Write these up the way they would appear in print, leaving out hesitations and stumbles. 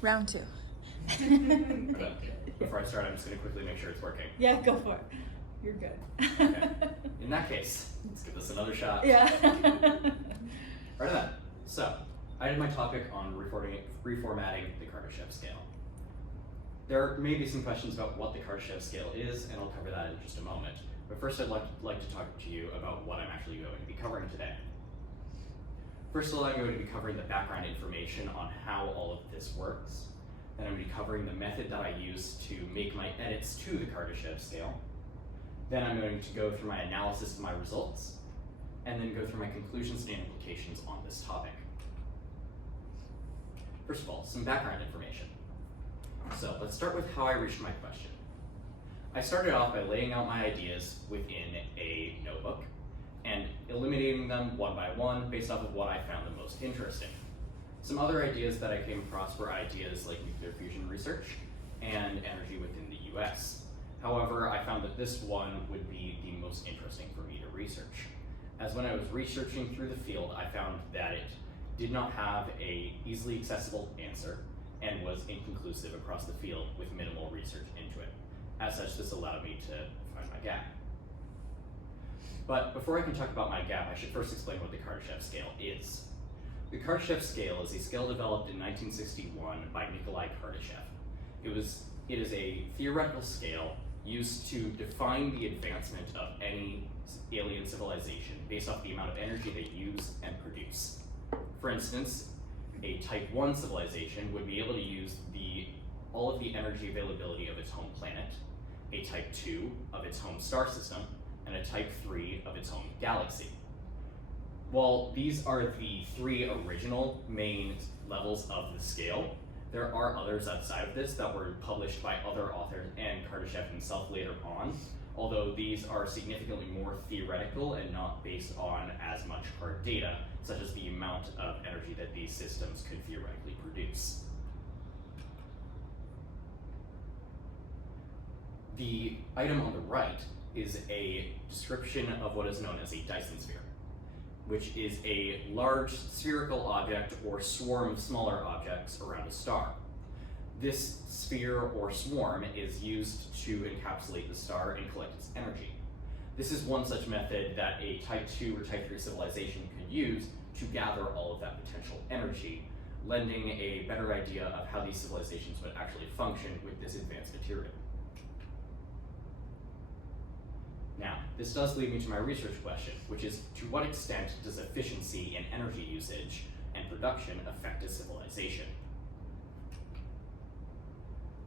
Round two. Before I start, I'm just going to quickly make sure it's working. Yeah, go for it. You're good. Okay. In that case, let's give this another shot. Yeah. Right then. So, I did my topic on reformatting the Kardashev scale. There may be some questions about what the Kardashev scale is, and I'll cover that in just a moment. But first, I'd like to talk to you about what I'm actually going to be covering today. First of all, I'm going to be covering the background information on how all of this works. Then I'm going to be covering the method that I use to make my edits to the Kardashev scale. Then I'm going to go through my analysis of my results, and then go through my conclusions and implications on this topic. First of all, some background information. So let's start with how I reached my question. I started off by laying out my ideas within a notebook and eliminating them one by one based off of what I found the most interesting. Some other ideas that I came across were ideas like nuclear fusion research and energy within the US. However, I found that this one would be the most interesting for me to research, as when I was researching through the field, I found that it did not have an easily accessible answer and was inconclusive across the field with minimal research into it. As such, this allowed me to find my gap. But before I can talk about my gap, I should first explain what the Kardashev scale is. The Kardashev scale is a scale developed in 1961 by Nikolai Kardashev. It is a theoretical scale used to define the advancement of any alien civilization based off the amount of energy they use and produce. For instance, a Type 1 civilization would be able to use all of the energy availability of its home planet, a Type 2 of its home star system, and a Type 3 of its home galaxy. While these are the three original main levels of the scale, there are others outside of this that were published by other authors and Kardashev himself later on, although these are significantly more theoretical and not based on as much hard data, such as the amount of energy that these systems could theoretically produce. The item on the right is a description of what is known as a Dyson sphere, which is a large spherical object or swarm of smaller objects around a star. This sphere or swarm is used to encapsulate the star and collect its energy. This is one such method that a Type 2 or Type 3 civilization could use to gather all of that potential energy, lending a better idea of how these civilizations would actually function with this advanced material. Now, this does lead me to my research question, which is, to what extent does efficiency in energy usage and production affect a civilization?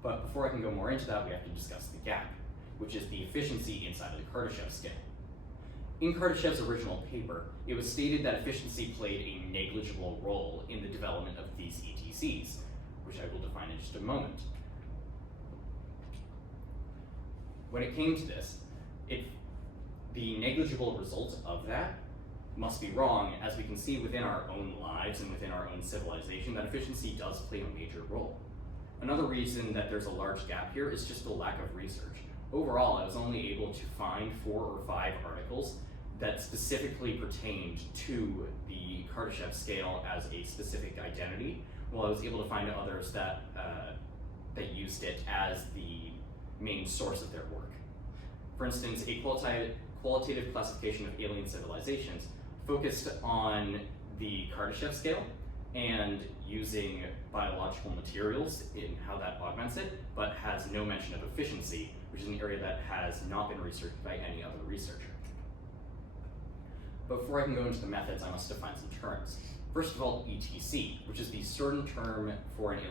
But before I can go more into that, we have to discuss the gap, which is the efficiency inside of the Kardashev scale. In Kardashev's original paper, it was stated that efficiency played a negligible role in the development of these ETCs, which I will define in just a moment. When it came to this, the negligible result of that must be wrong, as we can see within our own lives and within our own civilization that efficiency does play a major role. Another reason that there's a large gap here is just the lack of research. Overall, I was only able to find 4 or 5 articles that specifically pertained to the Kardashev scale as a specific identity, while I was able to find others that used it as the main source of their work. For instance, a qualitative classification of alien civilizations focused on the Kardashev scale and using biological materials in how that augments it, but has no mention of efficiency, which is an area that has not been researched by any other researcher. But before I can go into the methods, I must define some terms. First of all, ETC, which is the certain term for an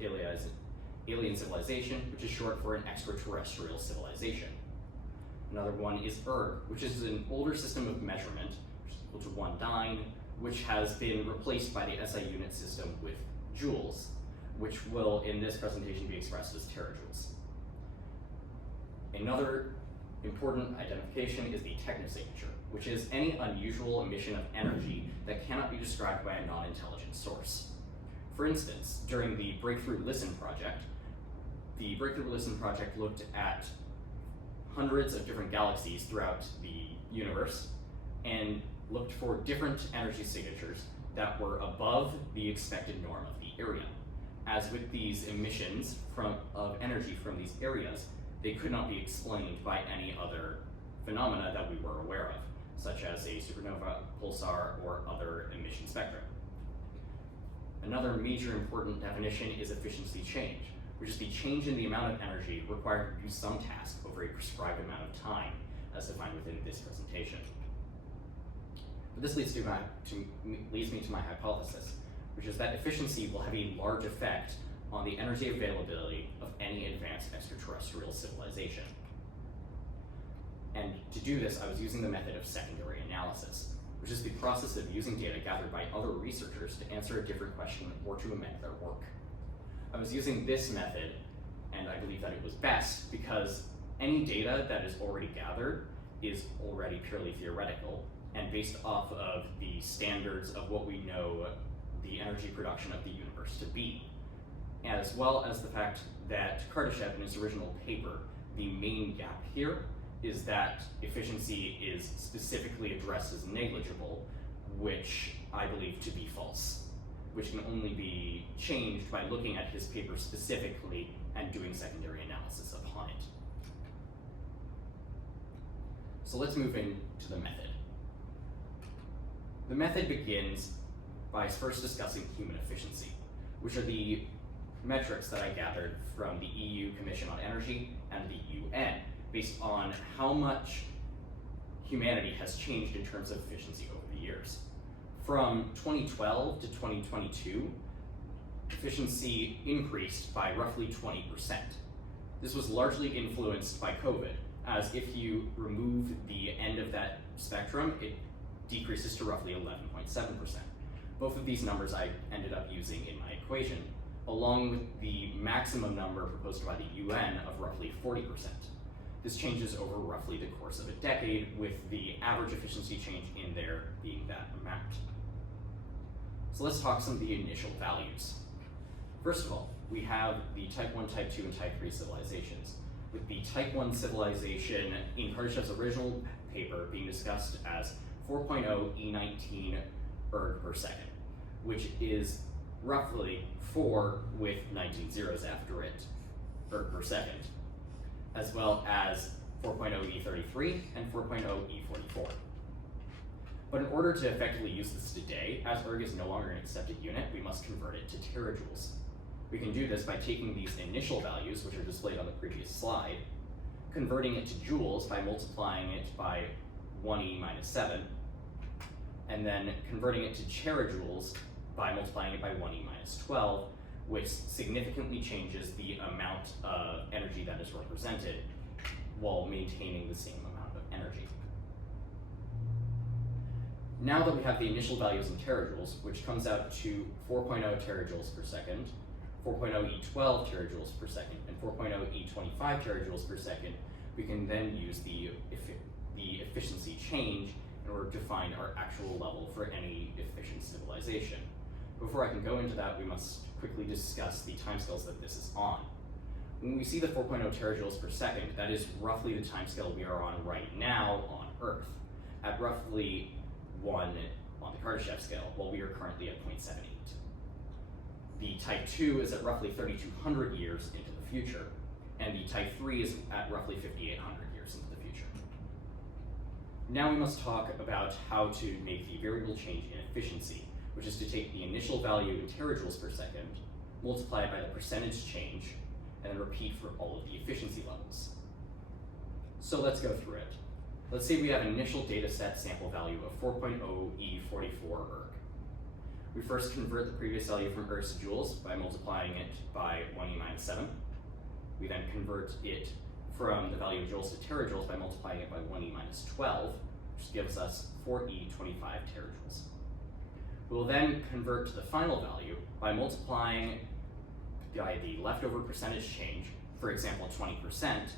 alien civilization, which is short for an extraterrestrial civilization. Another one is erg, which is an older system of measurement, which is equal to 1 dyne, which has been replaced by the SI unit system with joules, which will in this presentation be expressed as terajoules. Another important identification is the technosignature, which is any unusual emission of energy that cannot be described by a non-intelligent source. For instance, during the Breakthrough Listen project, the Breakthrough Listen project looked at hundreds of different galaxies throughout the universe and looked for different energy signatures that were above the expected norm of the area. as with these emissions of energy from these areas, they could not be explained by any other phenomena that we were aware of, such as a supernova, pulsar, or other emission spectra. Another major important definition is efficiency change, which is the change in the amount of energy required to do some task over a prescribed amount of time, as defined within this presentation. But this leads me to my hypothesis, which is that efficiency will have a large effect on the energy availability of any advanced extraterrestrial civilization. And to do this, I was using the method of secondary analysis, which is the process of using data gathered by other researchers to answer a different question or to amend their work. I was using this method, and I believe that it was best because any data that is already gathered is already purely theoretical and based off of the standards of what we know the energy production of the universe to be, as well as the fact that Kardashev in his original paper, the main gap here is that efficiency is specifically addressed as negligible, which I believe to be false, which can only be changed by looking at his paper specifically and doing secondary analysis upon it. So let's move into the method. The method begins by first discussing human efficiency, which are the metrics that I gathered from the EU Commission on Energy and the UN, based on how much humanity has changed in terms of efficiency over the years. From 2012 to 2022, efficiency increased by roughly 20%. This was largely influenced by COVID, as if you remove the end of that spectrum, it decreases to roughly 11.7%. Both of these numbers I ended up using in my equation, along with the maximum number proposed by the UN of roughly 40%. This changes over roughly the course of a decade, with the average efficiency change in there being that amount. So let's talk some of the initial values. First of all, we have the Type 1, Type 2, and Type 3 civilizations, with the Type 1 civilization in Kardashev's original paper being discussed as 4.0 E19 erg per second, which is roughly 4 with 19 zeros after it, erg per second, as well as 4.0 E33 and 4.0 E44. But in order to effectively use this today, as erg is no longer an accepted unit, we must convert it to terajoules. We can do this by taking these initial values, which are displayed on the previous slide, converting it to joules by multiplying it by 1e minus 7, and then converting it to terajoules by multiplying it by 1e minus 12, which significantly changes the amount of energy that is represented while maintaining the same amount of energy. Now that we have the initial values in terajoules, which comes out to 4.0 terajoules per second, 4.0 E12 terajoules per second, and 4.0 E25 terajoules per second, we can then use the efficiency change in order to find our actual level for any efficient civilization. Before I can go into that, we must quickly discuss the timescales that this is on. When we see the 4.0 terajoules per second, that is roughly the timescale we are on right now on Earth, at roughly 1 on the Kardashev scale, while we are currently at 0.78. The Type 2 is at roughly 3,200 years into the future, and the Type 3 is at roughly 5,800 years into the future. Now we must talk about how to make the variable change in efficiency, which is to take the initial value in terajoules per second, multiply it by the percentage change, and then repeat for all of the efficiency levels. So let's go through it. Let's say we have an initial data set sample value of 4.0 E44 erg. We first convert the previous value from ergs to joules by multiplying it by 1e minus 7. We then convert it from the value of joules to terajoules by multiplying it by 1e minus 12, which gives us 4e25 terajoules. We'll then convert to the final value by multiplying by the leftover percentage change, for example 20%.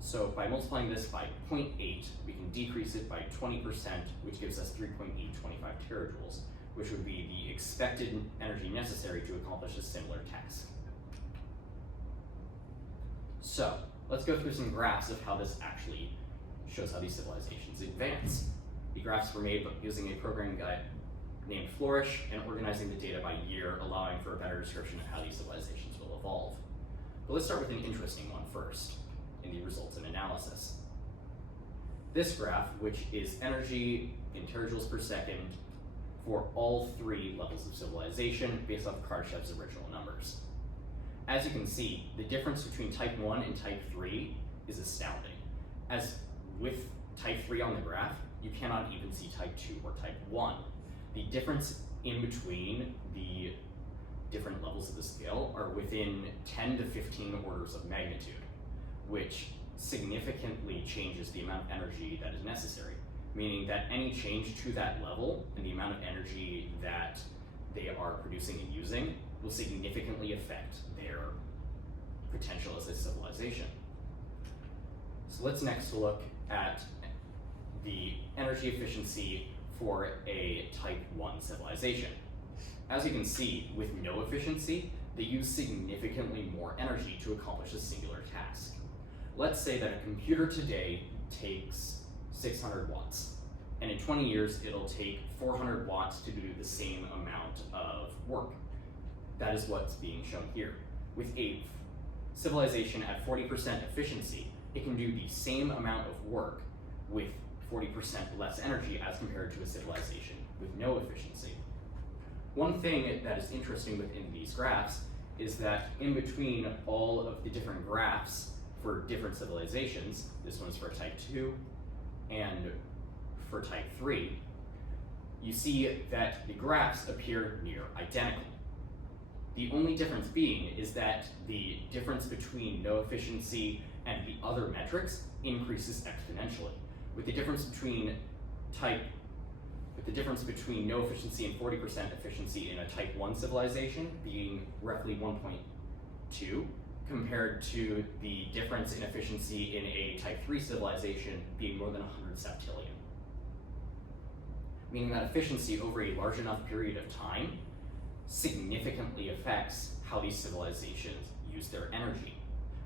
So by multiplying this by 0.8, we can decrease it by 20%, which gives us 3.825 terajoules, which would be the expected energy necessary to accomplish a similar task. So let's go through some graphs of how this actually shows how these civilizations advance. The graphs were made using a programming guide named Flourish, and organizing the data by year, allowing for a better description of how these civilizations will evolve. But let's start with an interesting one first, in the results and analysis. This graph, which is energy in terajoules per second for all three levels of civilization based off Kardashev's original numbers. As you can see, the difference between type 1 and type 3 is astounding. As with type 3 on the graph, you cannot even see type 2 or type 1. The difference in between the different levels of the scale are within 10 to 15 orders of magnitude, which significantly changes the amount of energy that is necessary, meaning that any change to that level and the amount of energy that they are producing and using will significantly affect their potential as a civilization. So let's next look at the energy efficiency for a type 1 civilization. As you can see, with no efficiency, they use significantly more energy to accomplish a singular task. Let's say that a computer today takes 600 watts, and in 20 years, it'll take 400 watts to do the same amount of work. That is what's being shown here. With a civilization at 40% efficiency, it can do the same amount of work with 40% less energy as compared to a civilization with no efficiency. One thing that is interesting within these graphs is that in between all of the different graphs for different civilizations, this one's for type 2 and for type 3, you see that the graphs appear near identical. The only difference being is that the difference between no efficiency and the other metrics increases exponentially, with the difference between no efficiency and 40% efficiency in a type 1 civilization being roughly 1.2 compared to the difference in efficiency in a type 3 civilization being more than 100 septillion. Meaning that efficiency over a large enough period of time significantly affects how these civilizations use their energy,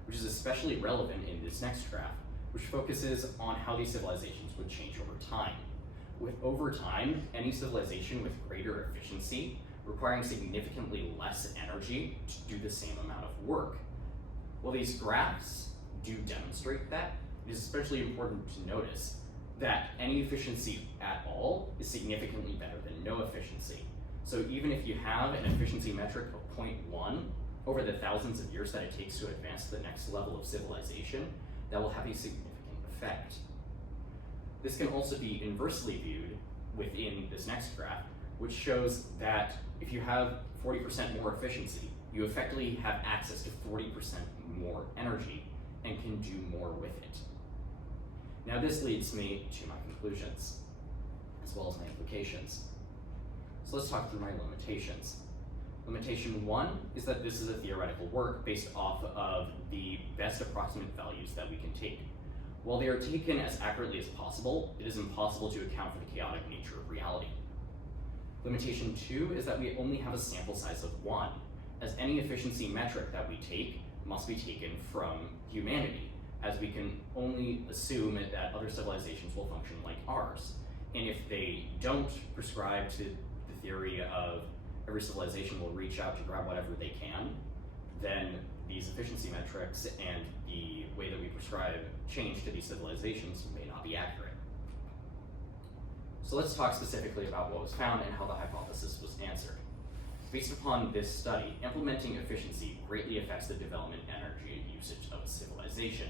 which is especially relevant in this next graph, which focuses on how these civilizations would change over time. With over time, any civilization with greater efficiency requiring significantly less energy to do the same amount of work. While these graphs do demonstrate that, it is especially important to notice that any efficiency at all is significantly better than no efficiency. So even if you have an efficiency metric of 0.1 over the thousands of years that it takes to advance to the next level of civilization, that will have a significant effect. This can also be inversely viewed within this next graph, which shows that if you have 40% more efficiency, you effectively have access to 40% more energy and can do more with it. Now this leads me to my conclusions, as well as my implications. So let's talk through my limitations. Limitation 1 is that this is a theoretical work based off of the best approximate values that we can take. While they are taken as accurately as possible, it is impossible to account for the chaotic nature of reality. Limitation 2 is that we only have a sample size of 1, as any efficiency metric that we take must be taken from humanity, as we can only assume that other civilizations will function like ours. And if they don't prescribe to the theory of every civilization will reach out to grab whatever they can, then these efficiency metrics and the way that we prescribe change to these civilizations may not be accurate. So let's talk specifically about what was found and how the hypothesis was answered. Based upon this study, implementing efficiency greatly affects the development energy usage of a civilization,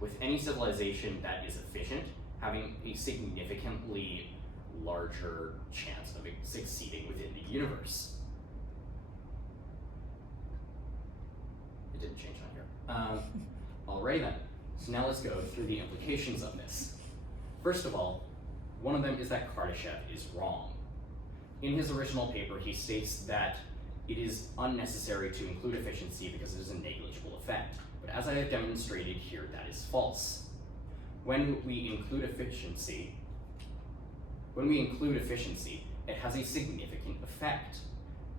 with any civilization that is efficient having a significantly larger chance of succeeding within the universe. It didn't change on here. Alrighty then, so now let's go through the implications of this. First of all, one of them is that Kardashev is wrong. In his original paper, he states that it is unnecessary to include efficiency because it is a negligible effect. But as I have demonstrated here, that is false. When we include efficiency, it has a significant effect.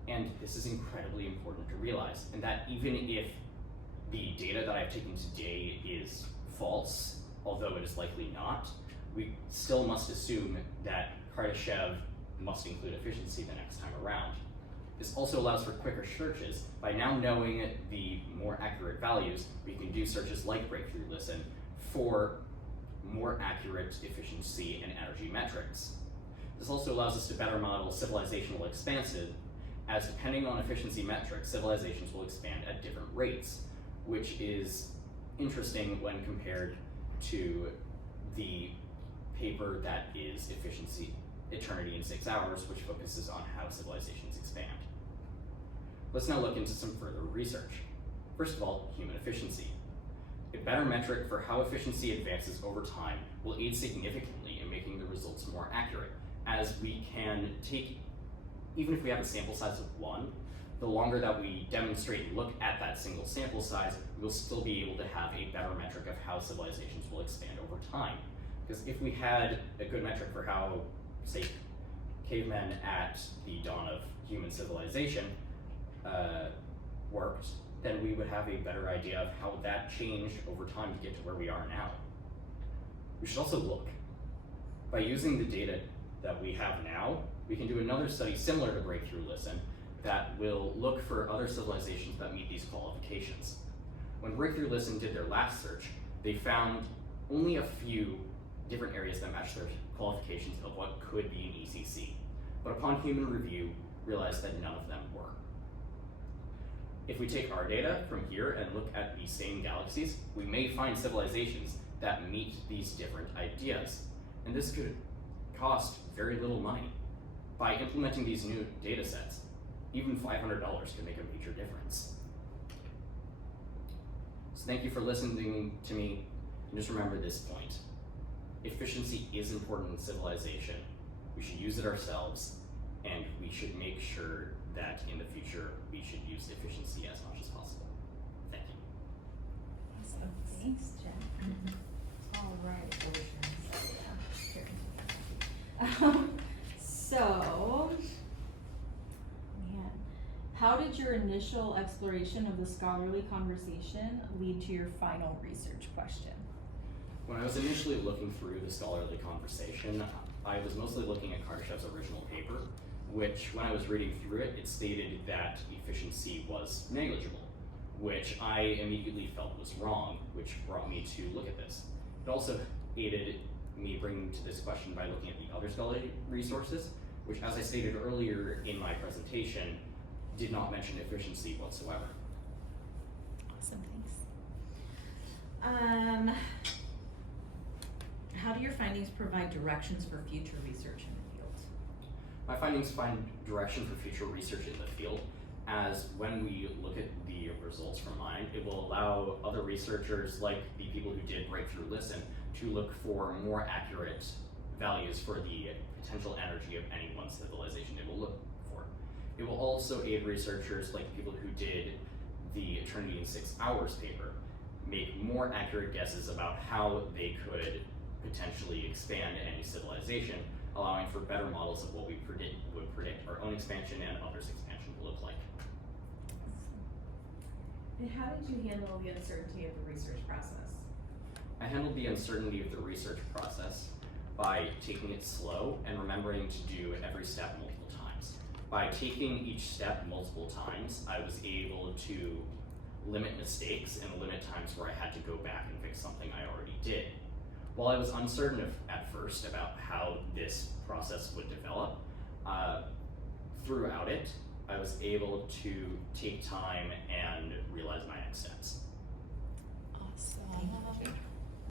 And this is incredibly important to realize. And that even if the data that I've taken today is false, although it is likely not, we still must assume that Kardashev must include efficiency the next time around. This also allows for quicker searches. By now knowing the more accurate values, we can do searches like breakthrough listen for more accurate efficiency and energy metrics. This also allows us to better model civilizational expansion, as depending on efficiency metrics, civilizations will expand at different rates, which is interesting when compared to the paper that is Efficiency, Eternity in 6 Hours, which focuses on how civilizations expand. Let's now look into some further research. First of all, human efficiency. A better metric for how efficiency advances over time will aid significantly in making the results more accurate, as we can take, even if we have a sample size of 1, the longer that we demonstrate and look at that single sample size, we'll still be able to have a better metric of how civilizations will expand over time. Because if we had a good metric for how, say, cavemen at the dawn of human civilization worked, then we would have a better idea of how that changed over time to get to where we are now. We should also look. By using the data that we have now, we can do another study similar to Breakthrough Listen that will look for other civilizations that meet these qualifications. When Breakthrough Listen did their last search, they found only a few different areas that matched their qualifications of what could be an ECC, but upon human review, realized that none of them were. If we take our data from here and look at these same galaxies, we may find civilizations that meet these different ideas, and this could cost very little money. By implementing these new data sets, even $500 can make a major difference. So thank you for listening to me, and just remember this point. Efficiency is important in civilization. We should use it ourselves, and we should make sure that in the future we should use efficiency as much as possible. Thank you. Awesome. Thanks, Jen. All right. So, man, how did your initial exploration of the scholarly conversation lead to your final research question? When I was initially looking through the scholarly conversation, I was mostly looking at Kardashev's original paper, which when I was reading through it, it stated that efficiency was negligible, which I immediately felt was wrong, which brought me to look at this. It also aided me bringing to this question by looking at the other scholarly resources, which, as I stated earlier in my presentation, did not mention efficiency whatsoever. Awesome, thanks. How do your findings provide directions for future research in the field? My findings find direction for future research in the field, as when we look at the results from mine, it will allow other researchers, like the people who did Breakthrough Listen, to look for more accurate values for the potential energy of any one civilization they will look for. It will also aid researchers, like the people who did the Eternity in 6 Hours paper, make more accurate guesses about how they could potentially expand any civilization, allowing for better models of what we would predict our own expansion and others' expansion to look like. And how did you handle the uncertainty of the research process? I handled the uncertainty of the research process by taking it slow and remembering to do every step multiple times. By taking each step multiple times, I was able to limit mistakes and limit times where I had to go back and fix something I already did. While I was uncertain at first about how this process would develop, throughout it, I was able to take time and